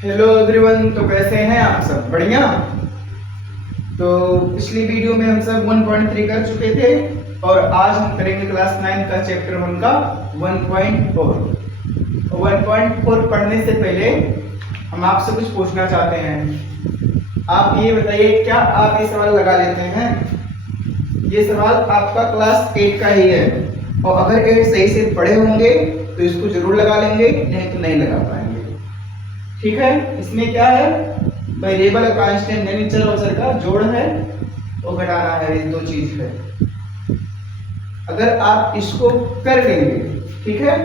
Hello everyone, तो कैसे हैं आप सब? बढ़िया। तो पिछली वीडियो में हम सब 1.3 कर चुके थे और आज हम करेंगे क्लास 9 का चैप्टर 1 का 1.4। 1.4 पढ़ने से पहले हम आपसे कुछ पूछना चाहते हैं। आप ये बताइए, क्या आप ये सवाल लगा लेते हैं? ये सवाल आपका क्लास 8 का ही है और अगर 8 सही से पढ़े होंगे तो इसको जरूर लगा लेंगे, नहीं तो नहीं लगा पाएंगे। ठीक है, इसमें क्या है? वेरिएबल और कांस्टेंट यानी चर और चर का जोड़ है और घटाना है, ये दो चीज है। अगर आप इसको कर लेंगे, ठीक है,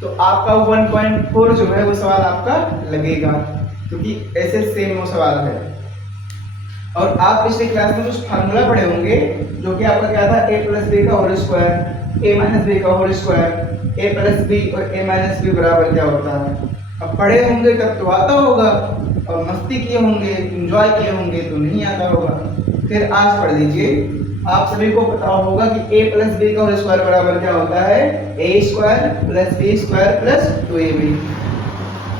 तो आपका 1.4 जो है वो सवाल आपका लगेगा, क्योंकि ऐसे सेम वो सवाल है। और आप पिछले क्लास में कुछ फार्मूला पढ़े होंगे, जो कि आपका क्या था, a प्लस बी का whole square, a minus B का whole square, a plus B और a माइनस बी बराबर क्या होता है। अब पढ़े होंगे तब तो आता होगा, और मस्ती किए होंगे, एंजॉय किए होंगे तो नहीं आता होगा। फिर आज पढ़ लीजिए, आप सभी को पता होगा कि a प्लस बी का होल स्क्वायर बराबर क्या होता है, a square plus B square plus 2ab।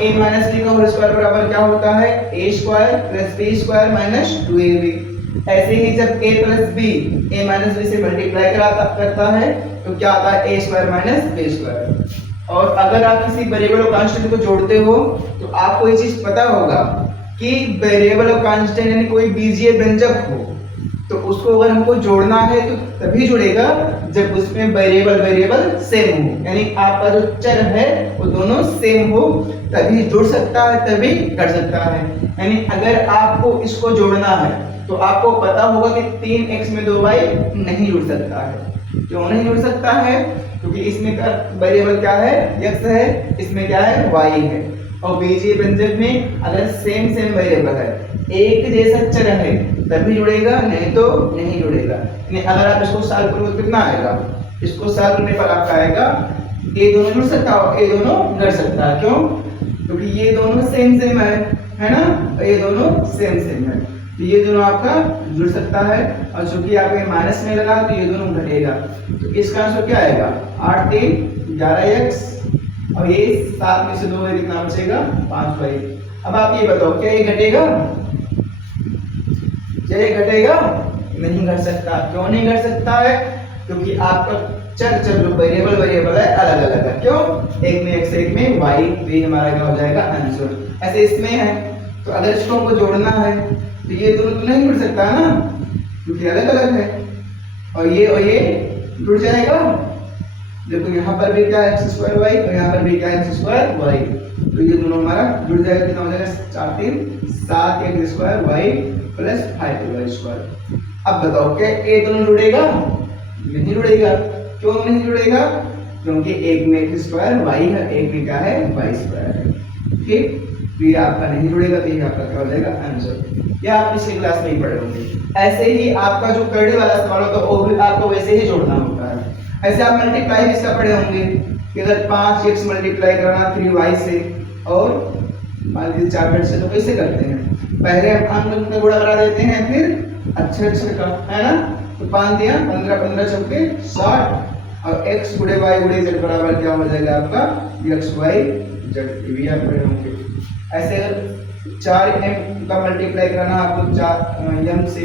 a minus B का होल स्क्वायर बराबर क्या होता है, a square plus B square minus 2ab। ऐसे ही जब a plus B a minus B से मल्टीप्लाई करता है तो क्या आता है, a square minus b square. और अगर आप किसी वेरिएबल और कांस्टेंट को जोड़ते हो तो आपको ये चीज पता होगा कि वेरिएबल और कांस्टेंट यानी कोई बीजीय व्यंजक हो तो उसको अगर हमको जोड़ना है तो तभी जुड़ेगा जब उसमें वेरिएबल सेम हो, यानी आपका जो चर है वो दोनों सेम हो, तभी जुड़ सकता है, तभी कर सकता है। यानी अगर आपको इसको जोड़ना है तो आपको पता होगा कि 3x में 2y नहीं जुड़ सकता है। क्यों नहीं जुड़ सकता है? क्योंकि इसमें का वेरिएबल क्या है, x है, इसमें क्या है, y है। और बीजीय व्यंजक में अगर सेम वेरिएबल है, एक जैसा चर है, तभी जुड़ेगा, नहीं तो नहीं जुड़ेगा। यानी अगर आप इसको सॉल्व करोगे तो कितना आएगा, इसको सॉल्व करने पर आपका आएगा ये दोनों जुड़ सकता है, ये दोनों घट सकता है। क्यों? क्योंकि ये दोनों सेम है ना, और ये दोनों सेम है, तो ये दोनों आपका जुड़ सकता है। और चूंकि आपके माइनस में लगा तो ये दोनों घटेगा, तो इसका आंसर क्या आएगा, 8 3 11x, और ये 7 में से 2 कितना बचेगा, 5y। अब आप ये बताओ, क्या ये घटेगा? क्या ये घटेगा? नहीं घट सकता। क्यों नहीं घट सकता है? क्योंकि आपका चर जो वेरिएबल है अलग अलग है। क्यों? एक में x एक में y, तो ये हमारा क्या हो जाएगा, आंसर। ऐसे इसमें है, तो अगर इसको हमको जोड़ना है तो ये दोनों तो नहीं जुड़ सकता है ना, क्योंकि अलग अलग है। और ये जुड़ जाएगा। देखो यहाँ पर भी क्या है, x स्क्वायर y, और यहाँ पर भी क्या है, x स्क्वायर y, तो ये दोनों हमारा जुड़ जाएगा। कितना हो जाएगा, 4 3 7 x square y plus 5y square. अब बताओ, क्या ये दोनों जुड़ेगा? नहीं जुड़ेगा। क्यों नहीं जुड़ेगा? क्योंकि एक में x स्क्वायर y है, एक में क्या है, y स्क्वायर है। ठीक, तो ये आपका नहीं जुड़ेगा, तो ये आपका क्या हो जाएगा, आंसर। ये आप पिछली क्लास में ही पढ़े होंगे। ऐसे ही आपका जो करने वाला सवाल होता है वो भी आपको वैसे ही जोड़ना होता है। ऐसे आप मल्टीप्लाई भी इसका पढ़े होंगे कि अगर 5x मल्टीप्लाई करना 3y से और मान लीजिए 4 से, तो कैसे करते हैं, पहले हम अंक में गुणा करा देते हैं, फिर अक्षर का, है ना। तो 5 दिया 15 15 चौके 60, और x गुणे y गुणे z बराबर क्या हो जाएगा आपका, x y z। भी आप पढ़े होंगे। ऐसे अगर 4m का मल्टीप्लाई करना आपको 4m से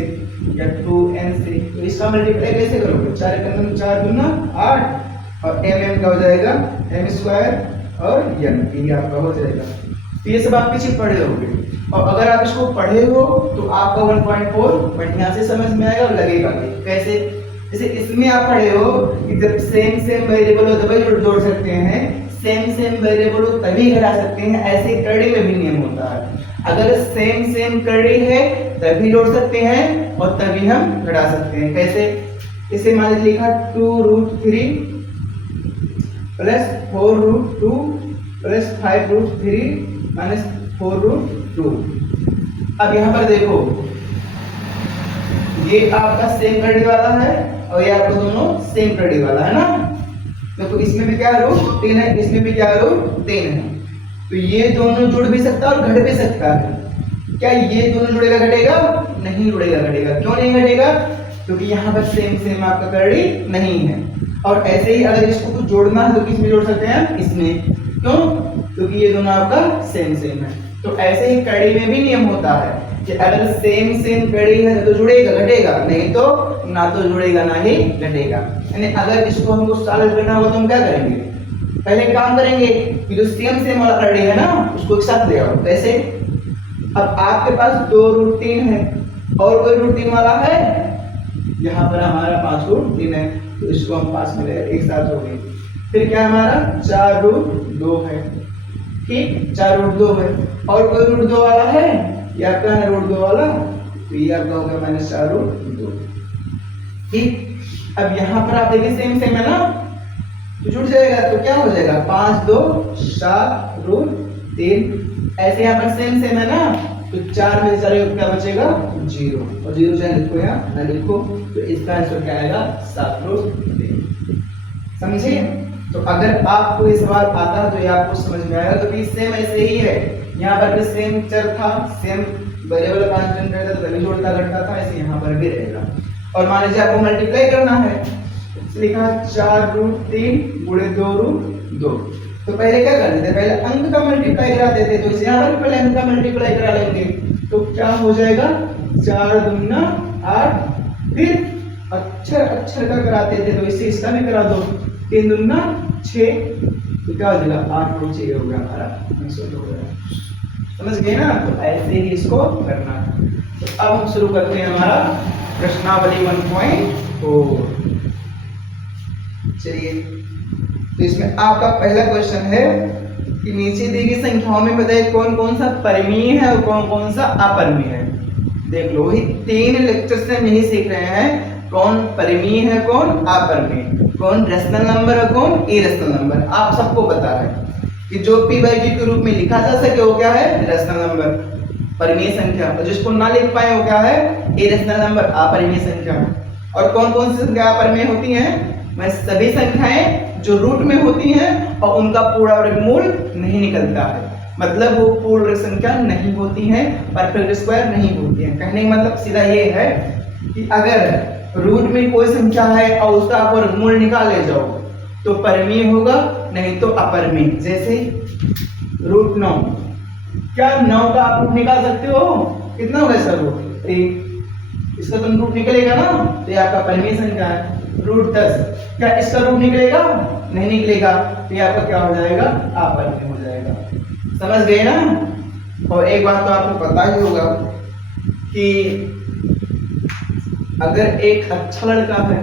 या 2n से, तो इसका मल्टीप्लाई कैसे करोगे, 4 का 4 दूना 8, और m का हो जाएगा m स्क्वायर और n, ये आपका हो जाएगा। तो ये सब आप पीछे पढ़े होंगे, और अगर आप इसको पढ़े हो तो आपका 1.4 बढ़िया से समझ में आएगा और लगेगा कि कैसे। जैसे इसमें आप पढ़े हो कि जब सेम वेरिएबल हो तभी जोड़ सकते हैं, सेम वेरिएबल हो तभी घटा सकते हैं। ऐसे करड़ी में भी नियम होता है, अगर सेम करड़ी है तभी जोड़ सकते हैं और तभी हम घटा सकते हैं। कैसे? इसे मान लीजिए लिखा 2√3 प्लस 4√2 प्लस 5√3 माइनस 4√2। अब यहाँ पर देखो, ये आपका सेम करड़ी वाला है और ये आपका दोनों सेम करड़ी वाला है ना। देखो इसमें भी क्या रूट 3 है, इसमें भी क्या रूट 3 है, तो ये दोनों जुड़ भी सकता है और घट भी सकता है। क्या ये दोनों जुड़ेगा घटेगा? नहीं जुड़ेगा घटेगा। क्यों नहीं घटेगा? क्योंकि यहाँ पर सेम आपका करड़ी नहीं है। और ऐसे ही अगर इसको कुछ जोड़ना है तो किसमें जोड़ सकते हैं, इसमें। क्यों? क्योंकि ये दोनों आपका सेम है। तो ऐसे ही कड़ी में भी नियम होता है कि अगर सेम सेम कड़ी है तो जुड़ेगा घटेगा, नहीं तो ना तो जुड़ेगा ना ही घटेगा। यानी अगर इसको हमको सॉल्व करना होगा तो हम क्या करेंगे, पहले काम करेंगे कि जो सेम सेम वाला कड़ी है ना उसको एक साथ ले आओ। कैसे, अब आपके पास 2 रूट 3 है और कोई रूट 3 वाला है, यहाँ पर हमारा 5 रूट 3 है तो इसको हम पास में ले एक साथ हो गए। फिर क्या हमारा 4 रूट 2 है, ठीक 4 रूट 2 है और कोई रूट 2 वाला है, ये आपका है रूट 2 वाला, तो ये आपका हो गया -4 रूट 2, ठीक। अब यहाँ पर आप देखिए सेम सेम है ना तो जुड़ जाएगा, तो क्या हो जाएगा 5 2 7 रूट 3। ऐसे यहाँ पर सेम सेम है ना तो 4 में से क्या बचेगा 0, और 0 चाहे लिखो यहाँ ना लिखो, तो इसका आंसर क्या आएगा 7 रूट 3। समझिए, तो अगर आपको ये सवाल आता तो ये आपको समझ में आएगा, तो सेम ऐसे ही है, यहाँ पर भी सेम चर था, सेम वेरिएबल कांस्टेंट रहता तो वैल्यू जोड़ता घटता था, ऐसे यहाँ पर भी रहेगा। और मान लीजिए आपको मल्टीप्लाई करना है, लिखा 4 रूट 3 गुणे 2 रूट 2, तो पहले क्या करते थे, पहले अंक का मल्टीप्लाई कराते थे, तो इसे यहाँ पर पहले अंक का मल्टीप्लाई करा लेंगे, तो क्या हो जाएगा 4 दूना 8, फिर अक्षर का कराते थे तो इसे इसका भी करा दो, 3 दूना 6, तो क्या हो जाएगा 8 रूट 6 हो गया हमारा आंसर हो गया। समझ गए ना, तो ऐसे ही इसको करना है। तो अब हम शुरू करते हैं हमारा प्रश्नावली 1.4। चलिए, तो इसमें आपका पहला क्वेश्चन है कि नीचे दी गई संख्याओं में बताइए कौन कौन सा परिमेय है और कौन कौन सा अपरिमेय है। देख लो, ये 3 लेक्चर से हम यही सीख रहे हैं, कौन परिमेय है कौन अपरिमेय, कौन रेशनल नंबर है कौन इरेशनल नंबर। आप सबको पता है कि जो p/q के रूप में लिखा जा सके वो क्या है रेशनल नंबर, परिमेय संख्या, और जिसको ना लिख पाए वो क्या है इरेशनल नंबर, अपरिमेय संख्या। और कौन कौन सी संख्या अपरिमेय होती हैं, मैं सभी संख्याएं जो रूट में होती हैं और उनका पूरा वर्गमूल नहीं निकलता है, मतलब वो पूर्ण संख्या नहीं होती हैं, परफेक्ट स्क्वायर नहीं होती हैं। कहने का मतलब सीधा ये है कि अगर रूट में कोई संख्या है और उसका आप वर्गमूल निकाल ले जाओ तो परिमेय होगा, नहीं तो अपरिमेय। जैसे रूट 9, क्या 9 का आप रूट निकाल सकते हो, कितना होगा इसका रूट 3, इसका तो रूट निकलेगा ना, तो ये आपका परिमेय संख्या है। रूट 10, क्या इसका रूट निकलेगा, नहीं निकलेगा, तो ये आपका क्या हो जाएगा अपरिमेय हो जाएगा। समझ गए ना। और एक बात तो आपको पता ही होगा कि अगर एक अच्छा लड़का है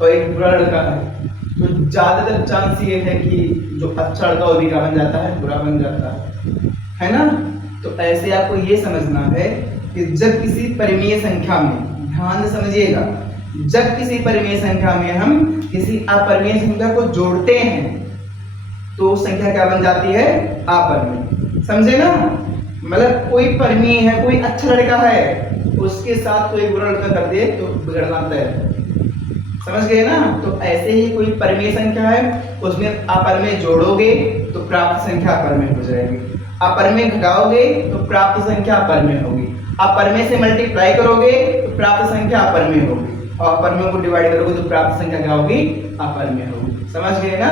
और एक बुरा लड़का है तो ज्यादातर चांस ये है कि जो अच्छा लड़का वो भी क्या बन जाता है, बुरा बन जाता है ना। तो ऐसे आपको ये समझना है कि जब किसी परिमेय संख्या में, ध्यान से समझिएगा, जब किसी परिमेय संख्या में हम किसी अपरिमेय संख्या को जोड़ते हैं तो संख्या क्या बन जाती है अपरिमेय। समझे ना, मतलब कोई परिमेय है, कोई अच्छा लड़का है, उसके साथ कोई बुरा लड़का कर दे तो बिगड़ना तय है। समझ गए ना। तो ऐसे ही कोई परिमेय संख्या है, उसमें अपरिमेय जोड़ोगे तो प्राप्त संख्या अपरिमेय हो जाएगी, अपरिमेय घटाओगे तो प्राप्त संख्या अपरिमेय होगी, अपरिमेय से मल्टीप्लाई करोगे तो प्राप्त संख्या अपरिमेय होगी, और अपरिमेय को डिवाइड करोगे तो प्राप्त संख्या क्या होगी अपरिमेय होगी। समझ गए ना।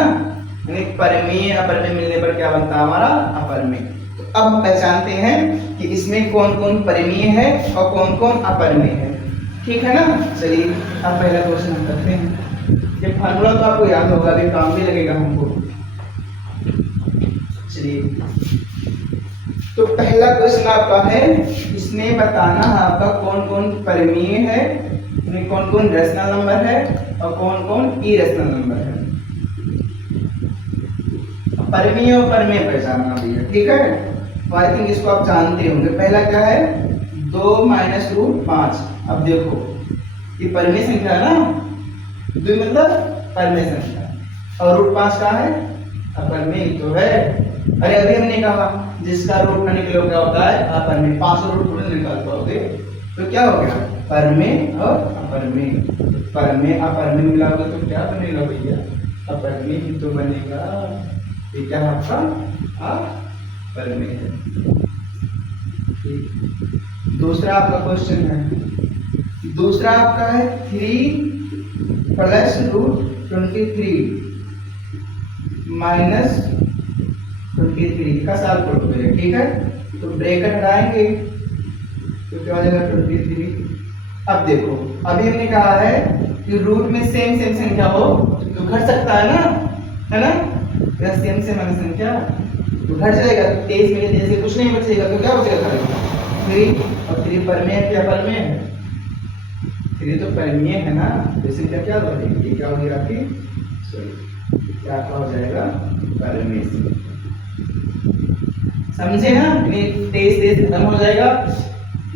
यानी परिमेय अपरिमेय मिलने पर क्या बनता है हमारा अपरिमेय। तो अब हम पहचानते हैं कि इसमें कौन कौन परिमेय है और कौन कौन अपरिमेय है, ठीक है ना। चलिए अब पहला क्वेश्चन हम करते हैं। ये फार्मूला तो आपको याद होगा, अभी काम भी लगेगा हमको। चलिए, तो पहला क्वेश्चन आपका है, इसमें बताना आपका कौन कौन परिमेय है, कौन कौन रेशनल नंबर है और कौन कौन इरेशनल नंबर है। परिमेय और परिमेय पहचानना भी है, ठीक है। तो आई थिंक इसको आप जानते होंगे। पहला क्या है 2 माइनस रूट 5। अब देखो ये परिमेय संख्या है ना, 2 मतलब परिमेय संख्या और रूट 5 का है अपरिमेय तो है। अरे अभी हमने कहा जिसका रूट ना निकले क्या होता है अपरिमेय, 5 रूट थोड़े निकाल पाओगे, तो क्या हो गया परिमेय और अपरिमेय। परिमेय अपरिमेय मिलाओगे तो क्या बनेगा भैया अपरिमेय ही तो बनेगा। ये क्या आपका अपरिमेय है। दूसरा आपका क्वेश्चन है, दूसरा आपका है 3 प्लस रूट 23 माइनस 23 23 का साल प्रूफ करें, ठीक है। तो ब्रैकेट हटाएंगे तो क्या हो जाएगा 23। अब देखो अभी हमने कहा है कि रूट में सेम सेम संख्या हो तो घट सकता है ना, अगर सेम सेम संख्या तो घट जाएगा। 23 में जैसे कुछ नहीं बचेगा तो क्या बचेगा 3, और 3 परमेय है, क्या परमेय है, 3 तो परमेय है ना, तो इससे क्या बचेगी, ये क्या होगी आपकी, सॉरी क्या हो जाएगा परमेय। समझे ना, 23 खत्म हो जाएगा,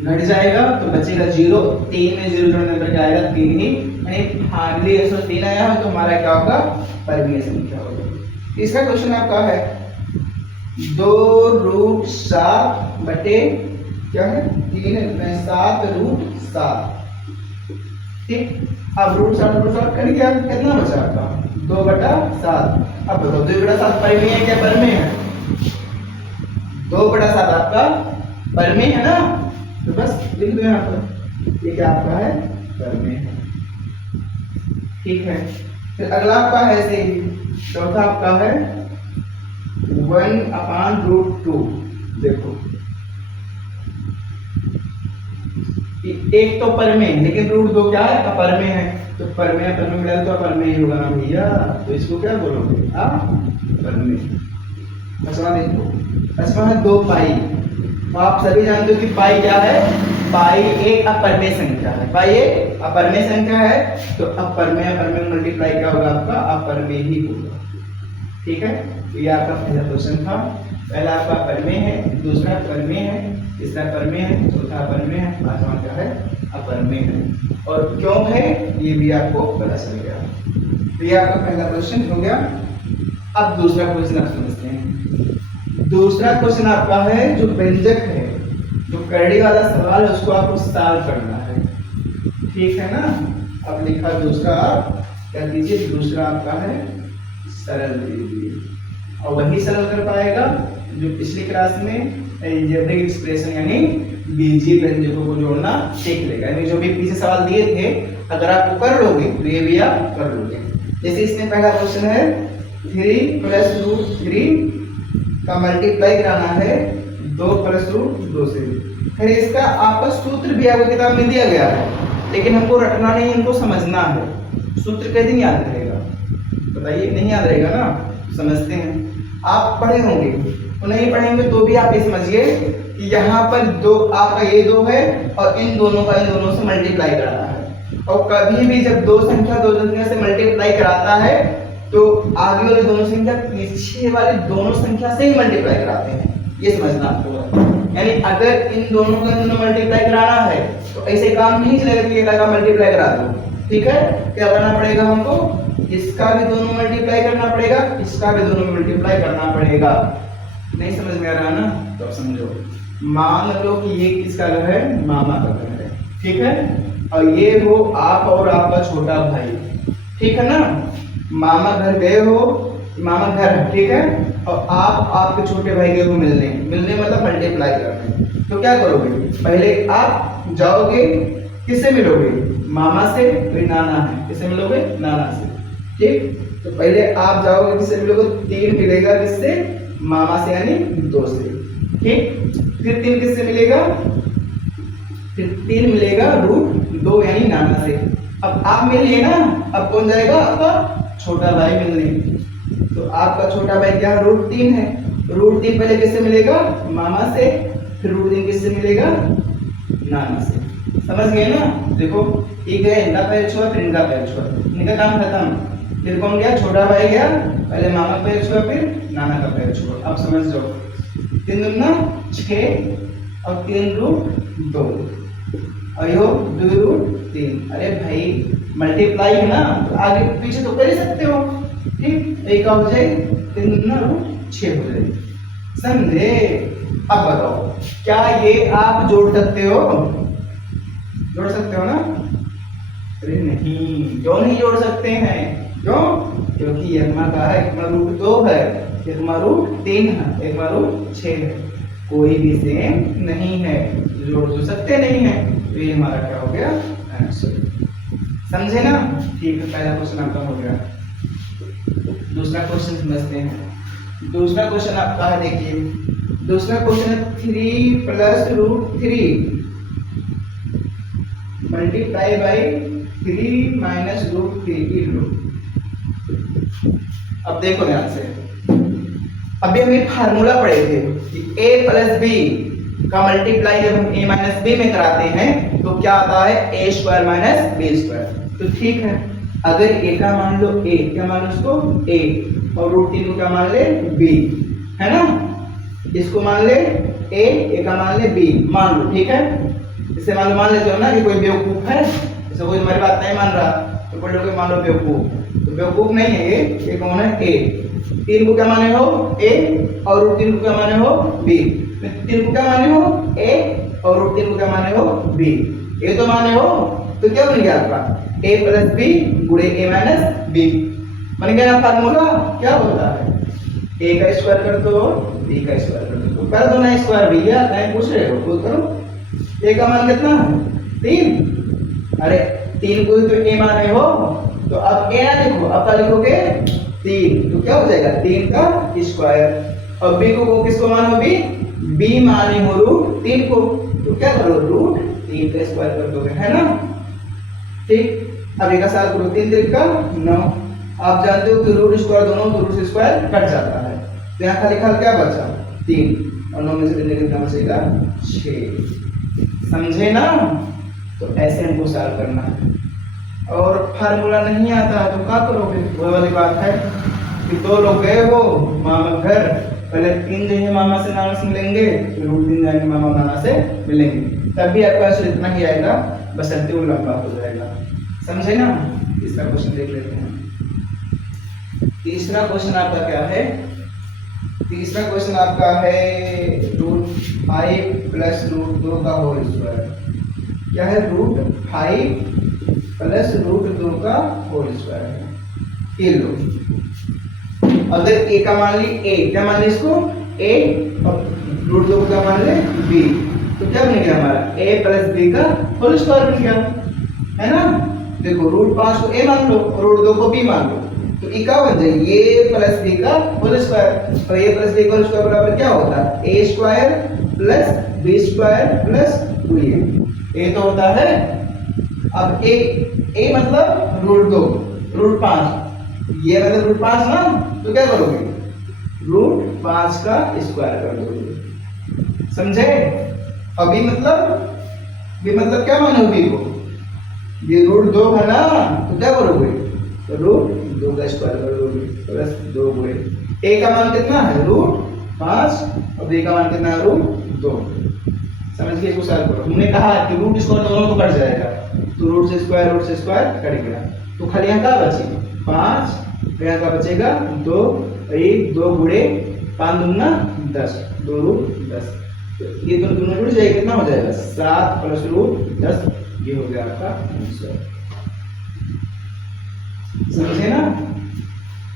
घट जाएगा तो बचेगा 0। 3 में 0 जोड़ने पर क्या आएगा 3 ही, यानी हार्डली 103 आया हो तो हमारा क्या होगा परमीय संख्या होगा। इसका क्वेश्चन आपका है 2√7 बटे क्या है 7√7, ठीक। अब √7 कर दिया, कितना बचा आपका 2/7। अब बताओ 2/7 परमीय है क्या परमीय है, 2/7 आपका परमीय है ना, तो बस लिख दो यहाँ पर, ये क्या आपका है परमीय है, ठीक है। फिर अगला आपका है ऐसे ही, चौथा आपका है 1/√2। देखो एक तो परमेय लेकिन √2 क्या है अपरमेय है, तो परमेय परमेय मिला तो अपरमेय ही होगा ना भैया, तो इसको क्या बोलोगे अपरमेय। अच्छा देखो अच्छा है 2 पाई, तो आप सभी जानते हो कि पाई क्या है, पाई एक अपरमेय संख्या है, पाई एक अपरमेय संख्या है, तो अपरमेय अपरमेय मल्टीप्लाई क्या होगा आपका अपरमेय ही होगा, ठीक है। तो ये आपका पहला क्वेश्चन था, पहला आपका परमेय है, दूसरा परमेय है, तीसरा परमेय है, चौथा परमेय है, पांचवा क्या है अपरमेय है, और क्यों है ये भी आपको पता चल गया। तो ये आपका पहला क्वेश्चन हो गया। अब दूसरा क्वेश्चन आप समझते हैं। दूसरा क्वेश्चन आपका है जो व्यंजक है, जो करड़ी वाला सवाल है उसको आपको सॉल्व करना है, ठीक है ना। अब लिखा दूसरा, आप क्या कीजिए, दूसरा आपका है सरल दीजिए, और वही सरल कर पाएगा जो पिछली क्लास में अलजेब्रिक एक्सप्रेशन यानी बीजीय व्यंजकों को जोड़ना सीख लेगा। यानी जो भी पीछे सवाल दिए थे अगर आप वो कर लोगे तो ये भी आप कर लोगे। जैसे इसमें पहला क्वेश्चन है 3 + √3 का मल्टीप्लाई कराना है 2 + √2 से। फिर इसका आपस सूत्र भी आपको किताब में दिया गया है, लेकिन हमको रटना नहीं, इनको समझना है। सूत्र कैसे नहीं याद रहेगा बताइए, नहीं याद रहेगा ना, समझते हैं। आप पढ़े होंगे तो नहीं पढ़ेंगे तो भी आप ये समझिए कि यहाँ पर दो आपका ये 2 है और इन दोनों का इन दोनों से मल्टीप्लाई कराना है, और कभी भी जब दो संख्या से मल्टीप्लाई कराता है तो आगे वाले दोनों संख्या पीछे वाले दोनों संख्या से ही मल्टीप्लाई कराते हैं, ये समझना आपको। यानी अगर इन दोनों का इन दोनों मल्टीप्लाई कराना है तो ऐसे काम नहीं चलेगा कि ये लगा मल्टीप्लाई करा दो, ठीक है। क्या करना पड़ेगा हमको, इसका भी दोनों मल्टीप्लाई करना पड़ेगा, इसका भी दोनों मल्टीप्लाई करना पड़ेगा। नहीं समझ में आ रहा ना, तो समझो। मान लो कि ये किसका घर है, मामा का घर है, ठीक है, और ये हो आप और आपका छोटा भाई, ठीक है ना। मामा घर गए हो, मामा घर है, ठीक है, और आप आपके छोटे भाई गए हो मिलने, मतलब मल्टीप्लाई करने। तो क्या करोगे, पहले आप जाओगे, किससे मिलोगे, मामा से, फिर नाना है, किससे मिलोगे, नाना से, ठीक। तो पहले आप जाओगे, किससे मिलोगे, 3 मिलेगा, किससे, मामा से यानी 2 से, ठीक। फिर 3 किससे मिलेगा, फिर 3 मिलेगा √2 यानी नाना से। अब आप मिल लिए ना, अब कौन जाएगा, आपका छोटा भाई मिलने। तो आपका छोटा भाई क्या है, √3 है, √3 पहले किससे मिलेगा, मामा से, फिर √3 किससे मिलेगा, नाना से। समझ गए ना। देखो एक गया इनका पैर छुआ, फिर इनका पैर छुआ, इनका काम खत्म। फिर कौन गया, छोटा भाई गया, पहले मामा का पैर छुआ, फिर नाना का पैर छुआ। अब समझ जाओ, 3 दूना 6 और 3√2 और यो 2√3। अरे भाई मल्टीप्लाई है ना, तो आगे पीछे तो कर ही सकते हो, ठीक। एक का हो जाए 3 दूना 6 हो जाए, समझे। अब बताओ क्या ये आप जोड़ सकते हो, जोड़ सकते हो ना, अरे नहीं, क्यों नहीं जोड़ सकते हैं, क्यों, क्योंकि यमा का है, एक √2 है, एक √3 है, एक √6 है, कोई भी सेम नहीं है, जोड़ तो सकते नहीं है। तो ये हमारा क्या हो गया आंसर, समझे ना। ठीक है, पहला क्वेश्चन आपका हो गया। दूसरा क्वेश्चन समझते हैं। दूसरा क्वेश्चन आपका है, देखिए दूसरा क्वेश्चन है 3 plus root 3 multiply by 3 minus root 3 लो। अब देखो ध्यान से, अभी हम एक फार्मूला पढ़े थे कि a प्लस बी का मल्टीप्लाई जब हम a माइनस बी में कराते हैं तो क्या आता है, a square minus B square. तो ठीक है, अगर a का मान लो a, क्या मान लो इसको a, और रूट 3 को क्या मान ले b, है ना, इसको मान ले a का मान ले b, मान लो, ठीक है। इसे मान लेते हो ना कि कोई बेवकूफ है, जैसे कोई हमारी बात नहीं मान रहा तो कोई लोग मान लो बेवकूफ, तो बेवकूफ नहीं है ये कौन है, a। 3 को क्या माने हो a और रूट 3 को क्या माने हो b, 3 को क्या माने हो a और रूट 3 को क्या माने हो b, a तो माने हो, तो क्या बन गया आपका a प्लस बी गुणे a माइनस b, बन गया ना फार्मूला। क्या होता है, a का स्क्वायर कर दो b का स्क्वायर कर दो, तो कर दो ना स्क्वायर भैया, नहीं पूछ रहे हो, खुद करो। a का मान कितना 3, अरे 3 को तो a माने हो, तो अब a ना लिखो, अब क्या लिखोगे 3, तो क्या हो जाएगा 3 का स्क्वायर, और b को किसको मानो b माने हो रूट 3 को, तो क्या करो रूट 3 का स्क्वायर कर दोगे, है ना। ठीक, अब एक का साथ करो, 3 3 का 9, आप जानते हो कि रूट स्क्वायर दोनों तो रूट स्क्वायर कट जाता है, तो यहाँ खाली खाली क्या बचा 3 और 9 में से 3 कितना बचेगा 6, समझे ना। तो ऐसे हमको सॉल्व करना है, और फार्मूला नहीं आता तो क्या करोगे, वो वाली बात है कि 2 लोग गए वो मामा घर, पहले 3 जाएंगे मामा से नाना से मिलेंगे, फिर रूट 3 जाएंगे मामा नाना से मिलेंगे, तब भी आपका आंसर इतना ही आएगा, बस अंतिम लंबा हो जाएगा, समझे ना। तीसरा क्वेश्चन देख लेते हैं। तीसरा क्वेश्चन आपका क्या है, तीसरा क्वेश्चन आपका है रूट 5 प्लस रूट 2 का होल स्क्वायर। क्या है, रूट 5 प्लस रूट 2 का होल स्क्वायर है, ये लो। अगर a का मान ली a, क्या मान ली इसको a, और रूट 2 का मान ले b, तो क्या बन गया हमारा a प्लस b का होल स्क्वायर बन गया, है ना। देखो रूट 5 को a मान लो और रूट 2 को b मान लो, तो ये क्या बन जाएगी a प्लस b का होल स्क्वायर, और a प्लस b का होल स्क्वायर बराबर क्या होता है a square plus b square plus 2a, a तो होता है, अब a मतलब रूट 2 रूट 5, ये मतलब रूट 5 ना, तो क्या करोगे रूट 5 का स्क्वायर कर दोगे, समझे। अब b मतलब क्या मानो b को, ये रूट 2 है ना, तो क्या करोगे तो रूट 2 का स्क्वायर कर दोगे प्लस 2 गुणे a का मान कितना है रूट 5 और b का मान कितना है रूट 2, समझ गए। इसको सॉल्व करो, हमने कहा कि रूट स्क्वायर दोनों को कट जाएगा, तो रूट से स्क्वायर कट गया, तो खाली यहाँ क्या बचेगा 5, यहाँ का बचेगा 2, 2 गुणे 5 दूना 10, 2 रूट 10, तो ये दोनों जुड़ जाएगा, कितना हो जाएगा 7 प्लस रूट 10, ये हो गया आपका आंसर, समझे ना।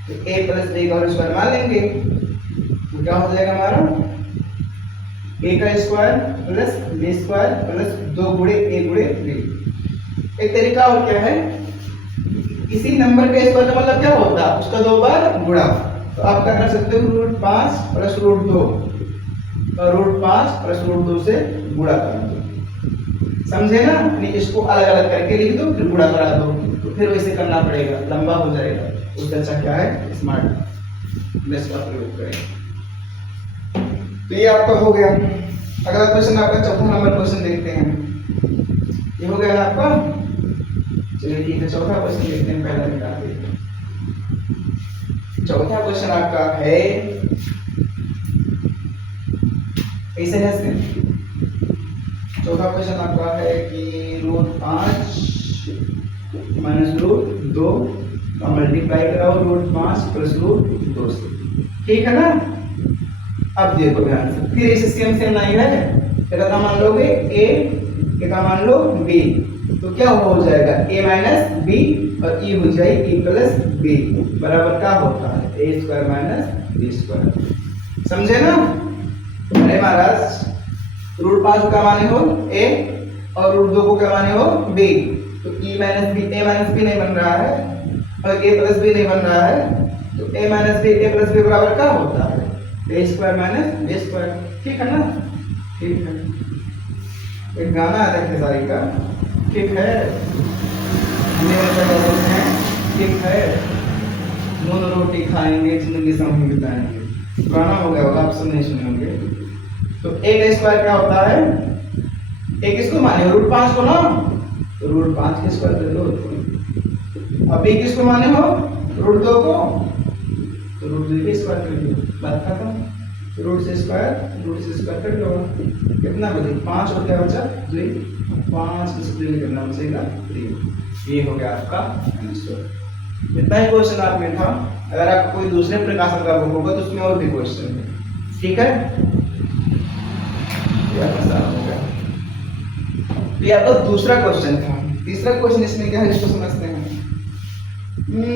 तो a प्लस b का होल स्क्वायर मान लेंगे, तो क्या हो जाएगा हमारा a का square plus b square plus 2 गुणे a गुणे b। एक तरीका और क्या है, किसी नंबर का स्क्वायर का मतलब क्या होता है उसका 2 बार गुणा, तो आप क्या कर सकते हो रूट 5 प्लस रूट 2, और रूट 5 प्लस रूट 2 से गुणा कर दो, समझे ना। इसको अलग अलग करके लिख दो फिर गुणा करा दो, तो फिर वैसे करना पड़ेगा, लंबा हो जाएगा, उससे अच्छा क्या है स्मार्ट मेथड का प्रयोग करें। तो ये आपका हो गया। अगला क्वेश्चन आपका चौथा नंबर क्वेश्चन देखते हैं, ये हो गया ना आपका, चलिए ठीक है चौथा क्वेश्चन देखते हैं, पहला निकाल देते हैं। चौथा क्वेश्चन आपका है ऐसे है, चौथा क्वेश्चन आपका है कि रूट 5 माइनस रूट 2 का मल्टीप्लाई कराओ रूट 5 प्लस रूट 2 से, ठीक है ना। अब देखो ध्यान से, फिर इसे सेम नहीं है, कितना मान लोगे a, कितना मान लो b, तो क्या हो जाएगा a माइनस b और e हो जाएगी e प्लस b बराबर क्या होता है a square minus b square, समझे ना। अरे महाराज रूट 5 को क्या माने हो a और रूट 2 को क्या माने हो b, तो e minus b a minus b नहीं बन रहा है और a प्लस b नहीं बन रहा है, तो a minus b a plus b बराबर क्या होता है ए स्क्वायर माइनस बी स्क्वायर, ठीक है ना? ठीक है, एक गाना आता है खेसारी का, ठीक है ठीक है मून रोटी खाएंगे जिंदगी समूह बिताएंगे, गाना हो गया होगा, आप सब नहीं सुने होंगे। तो एक स्क्वायर क्या होता है, एक किसको माने रूट 5 को ना, तो रूट 5 के स्क्वायर कर लो। अब बी किसको माने हो रूट 2 को, तो रूट 2 के स्क्वायर कर लो, बात खत्म। रूट से स्क्वायर कर लो, कितना बचे 5 और क्या बचा 2, 5 में से 2 कितना बचेगा 3। ये हो गया आपका आंसर। इतना ही क्वेश्चन आप में था। अगर आप कोई दूसरे प्रकार का बुक होगा तो उसमें और भी क्वेश्चन है, ठीक है? ये आपका हो गया। ये आपका दूसरा क्वेश्चन था। तीसरा क्वेश्चन इसमें क्या है इसको समझते हैं।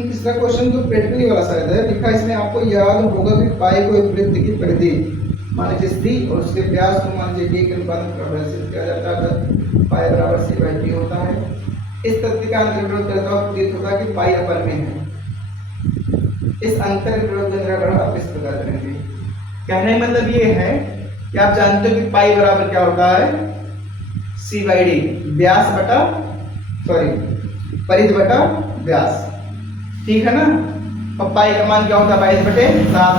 तीसरा क्वेश्चन तो प्रैक्टिकली वाला शायद है, लिखा इसमें आपको याद होगा कि पाई को एक वृत्त की परिधि मान लीजिए सी और उसके व्यास को मान लीजिए d के अनुपात में परिभाषित किया जाता है, पाई बराबर c बाई d होता है। इस तथ्य का अंतर्विरोध करता हुआ प्रतीत होता है कि पाई अपर में है। इस अंतर विरोध का निराकरण आप इस प्रकार करेंगे। कहने का मतलब ये है कि आप जानते हो कि पाई बराबर क्या होता है c बाई d, व्यास बटा परिधि बटा व्यास, ठीक है ना? और पाई का मान क्या होता है 22/7।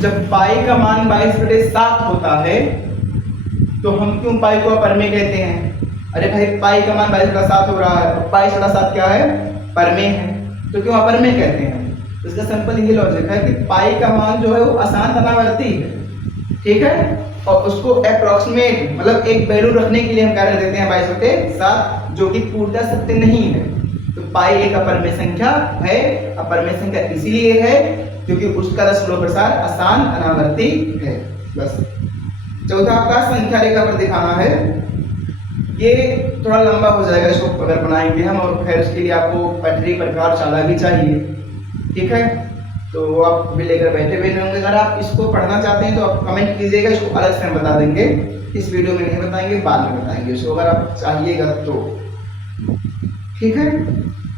जब पाई का मान 22/7 होता है तो हम क्यों पाई को अपर में कहते हैं? अरे भाई पाई का मान 22/7 हो रहा है और 22/7 क्या है परमेय है, तो क्यों अपर में कहते हैं? इसका सिंपल ये लॉजिक है कि पाई का मान जो है वो अशांत अनावर्ती है, ठीक है? और उसको अप्रोक्सीमेट मतलब एक वैल्यू रखने के लिए हम क्या कर देते हैं 22/7, जो कि पूर्णतः सत्य नहीं है। तो पाई एक अपरमेय संख्या है। अपरमेय संख्या इसीलिए है क्योंकि उसका दशमलव प्रसार अशांत अनावर्ती है। बस। चौथा आपका संख्या रेखा पर दिखाना है। ये थोड़ा लंबा हो जाएगा इसको अगर बनाएंगे हम, और खैर उसके लिए आपको पटरी प्रकार शाला भी चाहिए, ठीक है? तो आप भी लेकर बैठे हुए होंगे। अगर आप इसको पढ़ना चाहते हैं तो आप कमेंट कीजिएगा, इसको अलग से हम बता देंगे। इस वीडियो में नहीं बताएंगे, बाद में बताएंगे इसको अगर आप चाहिएगा तो, ठीक है?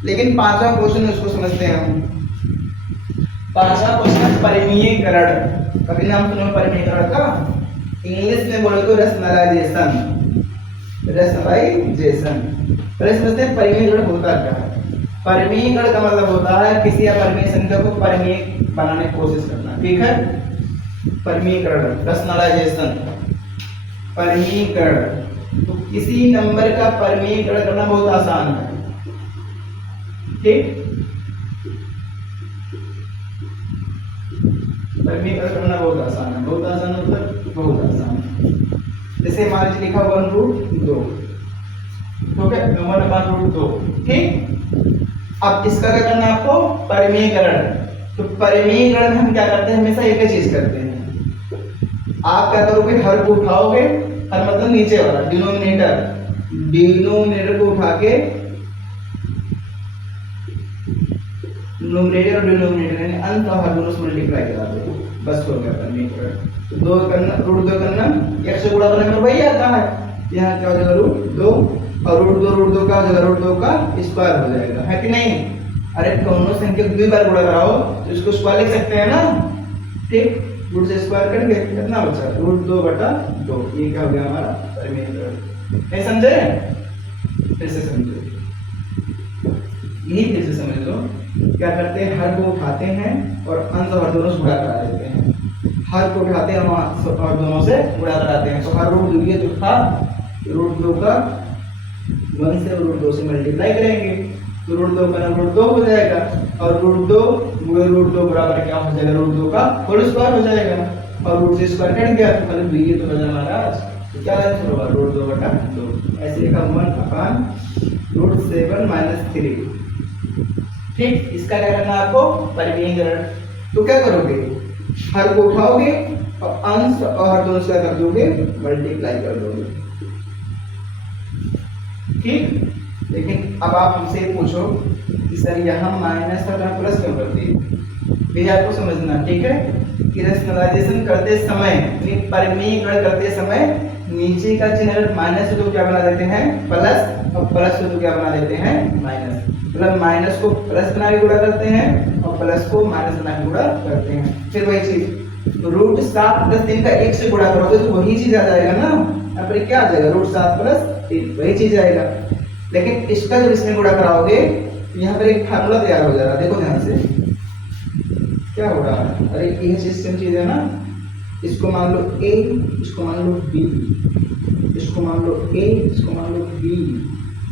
लेकिन पांचवा क्वेश्चन उसको समझते हैं हम। पांचवा क्वेश्चन परिमीयकरण। कभी नाम सुनो परिमीयकरण का? इंग्लिश में बोले तो रैशनलाइजेशन। पहले समझते हैं परिमीयकरण होता क्या है। परिमीयकरण का मतलब होता है किसी अपरिमेय संख्या को परिमेय बनाने की कोशिश करना, ठीक है? परिमीयकरण, रैशनलाइजेशन, परिमीयकरण। तो किसी नंबर का परिमीयकरण करना बहुत आसान है, ठीक? परिमीयकरण करना बहुत आसान है। बहुत आसान मतलब बहुत आसान। जैसे मान लीजिए लिखा 1√2, ठीक है? 1/√2, ठीक? अब इसका क्या करना है आपको? परिमीयकरण। तो परिमीयकरण में हम क्या करते हैं? हमेशा एक ही चीज करते हैं। आप क्या करोगे? हर को उठाओगे, हर मतलब नीचे वाला डिनोमिनेटर को उठा के न्यूमरेटर और डिनोमिनेटर यानी अंत और हर दोनों से मल्टीप्लाई करा दो, बस हो गया परिमीयकरण। तो 2 करना √2 करना 1 से गुणा करने में वही आता है। यहाँ क्या हो जाएगा √2 और √2 का हो जाएगा √2 का स्क्वायर हो जाएगा, है कि नहीं? अरे दोनों संख्या को 2 बार गुणा कराओ तो इसको स्क्वायर लिख सकते हैं ना, ठीक? रूट से स्क्वायर करेंगे कितना बचा √2/2। ये क्या हो गया हमारा परिमीयकरण। नहीं समझे? फिर से समझो, यही फिर से समझ लो। क्या करते हैं? हर को उठाते हैं और अंश और दोनों से गुणा करा देते हैं। हर को उठाते हैं और दोनों से गुणा कराते हैं। तो हर √2 जो था √2 का 1 से √2 से मल्टीप्लाई करेंगे तो √2 का √2 हो जाएगा और √2 बराबर क्या हो जाएगा? √2 का होल स्क्वायर हो जाएगा और रूट से स्क्वायर कट गया तो मतलब ये तो बचा हमारा। तो क्या आंसर होगा? √2/2। ऐसे लिखा 1/√7 - 3, ठीक? इसका क्या करना है आपको? परिमीयकरण। तो क्या करोगे? हर को उठाओगे और अंश और हर दोनों से क्या कर दोगे? मल्टीप्लाई कर दोगे, ठीक? लेकिन अब आप हमसे पूछो कि सर यहाँ माइनस था तो प्लस क्यों कर दिए? ये आपको समझना, ठीक है? कि रैशनलाइजेशन करते समय, परिमीयकरण करते समय नीचे का चिन्ह माइनस तो क्या बना देते हैं? प्लस, और प्लस तो क्या बना देते हैं? माइनस। मतलब माइनस को प्लस बना के गुणा करते हैं और प्लस को माइनस बना के गुणा करते हैं। फिर वही चीज रूट 7 प्लस 3 का 1 से गुणा करोगे तो वही चीज आ जाएगा ना। यहाँ पर क्या आ जाएगा, रूट 7 प्लस 3 वही चीज आएगा। लेकिन इसका जब इसमें गुणा कराओगे तो यहाँ पर एक फार्मूला तैयार हो जाएगा, देखो ध्यान से क्या हो रहा है। अरे ये सिस्टम चीज है ना, इसको मान लो a, इसको मान लो b, इसको मान लो a, इसको मान लो b,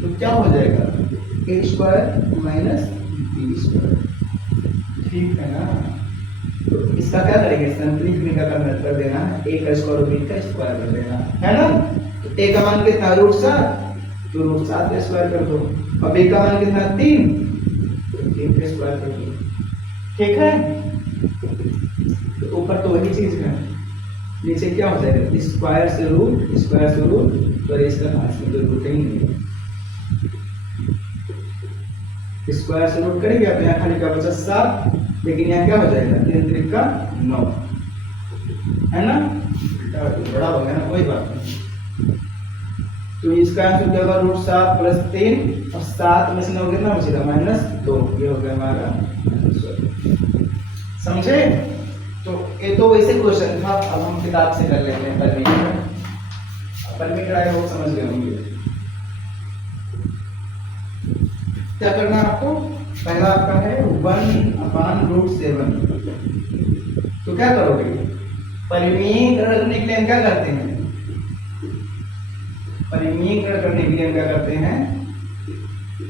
तो क्या हो जाएगा a square minus b square, ठीक है ना। तो इसका क्या करेंगे, सिंपलीफाई कर देना, a का स्क्वायर और b का स्क्वायर कर देना, है ना। तो a का मान कितना, रूट 7, तो रूट 7 का स्क्वायर कर दो, और b का मान कितना 3, तो 3 का स्क्वायर कर दो, ठीक है। तो ऊपर तो वही चीज है, नीचे क्या हो जाएगा, स्क्वायर से रूट, और इसका पास में तो रूट ही नहीं है, स्क्वायर से रूट करेंगे तो यहाँ खाली क्या बचा 7, लेकिन यहाँ क्या हो जाएगा 3 3 का 9, है ना, बड़ा हो गया ना, कोई बात नहीं। तो इसका आंसर क्या होगा, रूट 7 प्लस 3, और 7 में से 9 कितना बचेगा, -2, ये हो गया हमारा आंसर, समझे। तो ये तो वैसे क्वेश्चन था, अब हम किताब से कर लेते हैं परमीटर आए वो समझ गए होंगे। क्या करना है आपको, पहला आपका है 1/√7, तो क्या करोगे, परिमीकरण करने के लिए हम क्या करते हैं, परिमीकरण करने के लिए हम क्या करते हैं,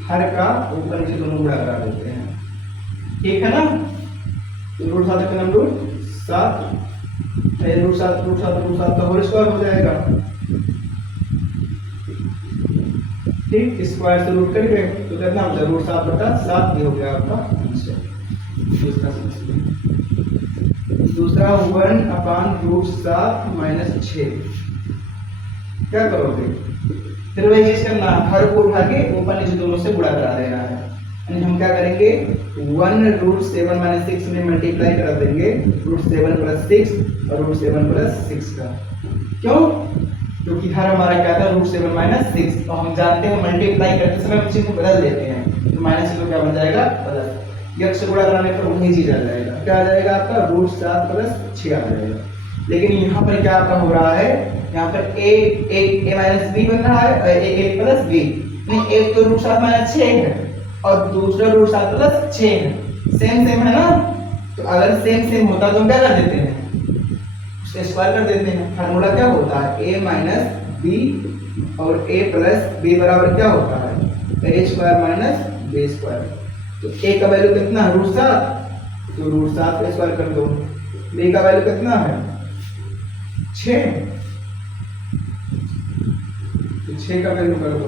हर का ऊपर नीचे दोनों गुणा करा देते हैं, ठीक है ना। तो रूट 7 का नाम रूट 7 का होल स्क्वायर हो जाएगा, ठीक, स्क्वायर से रूट करेंगे तो कितना हो जाएगा, रूट 7/7, ये हो गया आपका आंसर। दूसरा 1/√7 - 6, क्या करोगे, फिर वही चीज करना, हर को उठा के ऊपर नीचे दोनों से गुणा करा देना है, यानी हम क्या करेंगे 1√7 - 6 में मल्टीप्लाई कर देंगे √7 + 6 और √7 + 6 का, क्यों, क्योंकि हर हमारा क्या था √7 - 6, और हम जानते हैं मल्टीप्लाई करते समय हम चीज को बदल देते हैं, तो माइनस को क्या बन जाएगा, प्लस, x से गुणा कराने पर वही चीज आ जाएगा, क्या आ जाएगा आपका √7 + 6 आ जाएगा। लेकिन यहाँ पर क्या आपका हो रहा है, यहाँ पर a - b बन रहा है, a + b, नहीं एक तो √7 - 6 है और दूसरा √7 + 6 है, सेम है ना। तो अगर सेम होता तो हम क्या कर देते हैं, उसका स्क्वायर कर देते हैं। फार्मूला क्या होता है, a - b और a + b बराबर क्या होता है, a² - b²। तो a का वैल्यू कितना है, √7, तो √7 का स्क्वायर कर दो, b का वैल्यू कितना है 6, तो 6 का वैल्यू कर दो,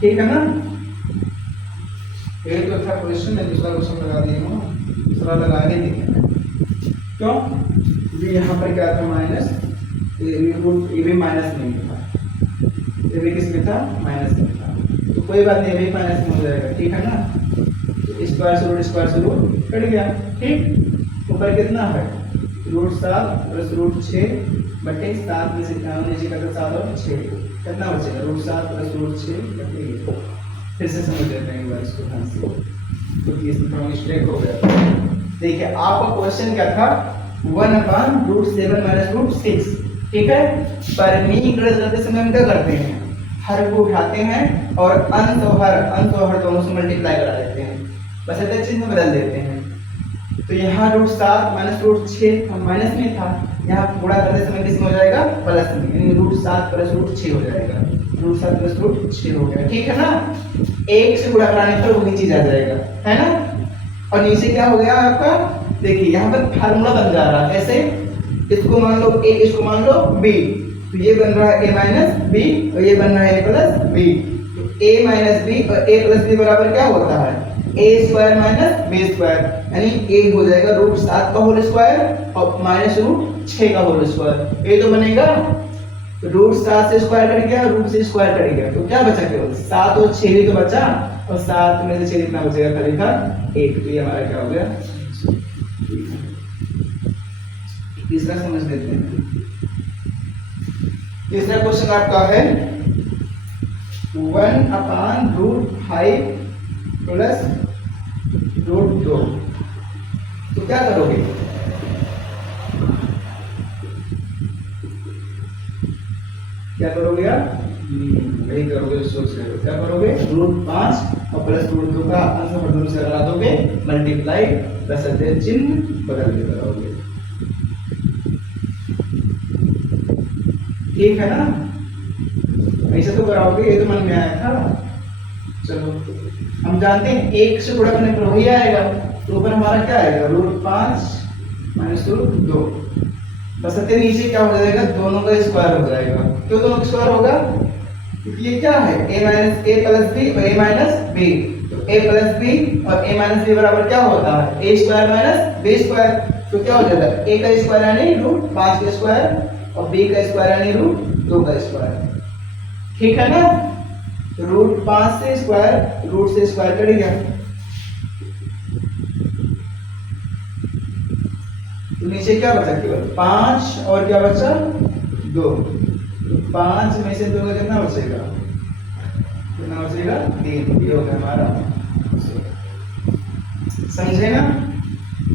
ठीक है ना। ये तो था क्वेश्चन में, दूसरा क्वेश्चन लगा दिए हो, दूसरा लगा ही नहीं, क्यों, क्योंकि यहाँ पर क्या था माइनस, ये भी माइनस नहीं था, ये भी किस में था, माइनस में था, तो कोई बात नहीं, ये भी माइनस में हो जाएगा, ठीक है ना। तो स्क्वायर से रूट कट गया, ठीक। ऊपर कितना है, √7 + √6 बटे 7 में से नीचे का 7 और 6, कितना बचेगा, √7 + √6 बटे, फिर से समझ लेते हैं एक बार इसको ध्यान से, क्योंकि इसमें थोड़ा मिस्टेक हो गया। देखिए आपका क्वेश्चन क्या था, 1/√7 - √6, ठीक है। परिमीकरण करते समय हम क्या करते हैं, हर को उठाते हैं और अंश और हर दोनों से मल्टीप्लाई करा देते हैं, बस इतने चीज में बदल देते हैं। तो यहाँ √7 - √6 माइनस में था, यहाँ गुणा करते समय किस में हो जाएगा, प्लस में, यानी √7 + √6 हो जाएगा, √7 + √6 हो गया, ठीक है ना। 1 से गुणा कराने पर वही चीज आ जाएगा, है ना। और नीचे क्या हो गया आपका, देखिए यहाँ पर फार्मूला बन जा रहा है, ऐसे इसको मान लो a, इसको मान लो b, तो ये बन रहा है a - b और ये बन रहा है a + b। तो a - b और a + b बराबर क्या होता है, a² - b², यानी a हो जाएगा √7 का होल स्क्वायर और -√6 का होल स्क्वायर, ये तो बनेगा √7 से स्क्वायर कट गया, √से स्क्वायर कट गया, तो क्या बचा, केवल 7 और 6 ही तो बचा, और 7 में से 6 कितना बचेगा, खाली था 1, तो ये हमारा क्या हो गया। तीसरा समझ लेते हैं, तीसरा क्वेश्चन आपका है 1/√5 + √2, तो क्या करोगे, क्या करोगे आप? वही करोगे, सोच रहे हो क्या करोगे? √5 और प्लस √2 का अंश वर्ग से लगा दोगे, मल्टीप्लाई प्लस चिन्ह बदल के करोगे। ठीक है ना? ऐसे तो कराओगे, ये तो मन में आया था। चलो हम जानते हैं 1 से गुणा करने पर वही आएगा, तो ऊपर हमारा क्या आएगा? √5 माइनस √2 बस नीचे क्या हो जाएगा? दोनों का स्क्वायर हो जाएगा। क्यों दोनों का स्क्वायर होगा? क्योंकि ये क्या है? a प्लस बी और a माइनस बी, तो a प्लस बी और a माइनस बी बराबर क्या होता है? a square minus b square. तो क्या हो जाता है? a का स्क्वायर यानी √5 का स्क्वायर और b का स्क्वायर यानी √2 का स्क्वायर। ठीक है ना? √5 से स्क्वायर रूट से स्क्वायर कट गया, तो नीचे क्या बचा? केवल 5 और क्या बचा? 2। 5 में से 2 का कितना बचेगा? कितना बचेगा? 3। ये हो गया हमारा। समझे ना?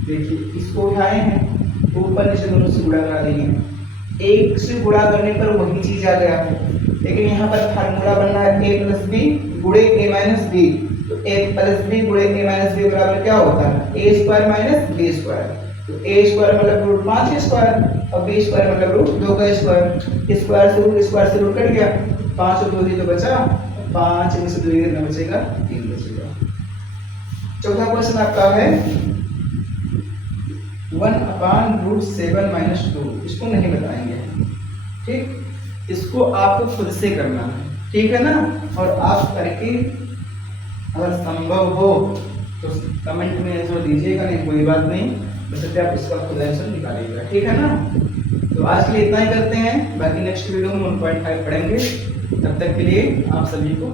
देखिए इसको उठाए हैं, ऊपर नीचे दोनों से गुणा करा देंगे। 1 से गुणा करने पर वही चीज आ गया, लेकिन यहाँ पर फार्मूला बनना है a प्लस बी गुणे a माइनस बी। तो a प्लस बी गुणे a माइनस बी बराबर क्या होता है? a square minus b square. तो a स्क्वायर मतलब √5 स्क्वायर और b स्क्वायर मतलब √2 का स्क्वायर। स्क्वायर से रूट कट गया, 5 और 2 तो बचा 5 में से 2 कितना बचेगा? 3 बचेगा। चौथा क्वेश्चन आपका है 1/√7 माइनस 2। इसको नहीं बताएंगे, ठीक? इसको आपको खुद से करना है, ठीक है ना? और आप करके अगर संभव हो तो कमेंट में आंसर दीजिएगा, नहीं कोई बात नहीं, बस आप इसका खुद आंसर निकालिएगा, ठीक है ना? तो आज के लिए इतना ही करते हैं, बाकी नेक्स्ट वीडियो में 1.5 पढ़ेंगे। तब तक के लिए आप सभी को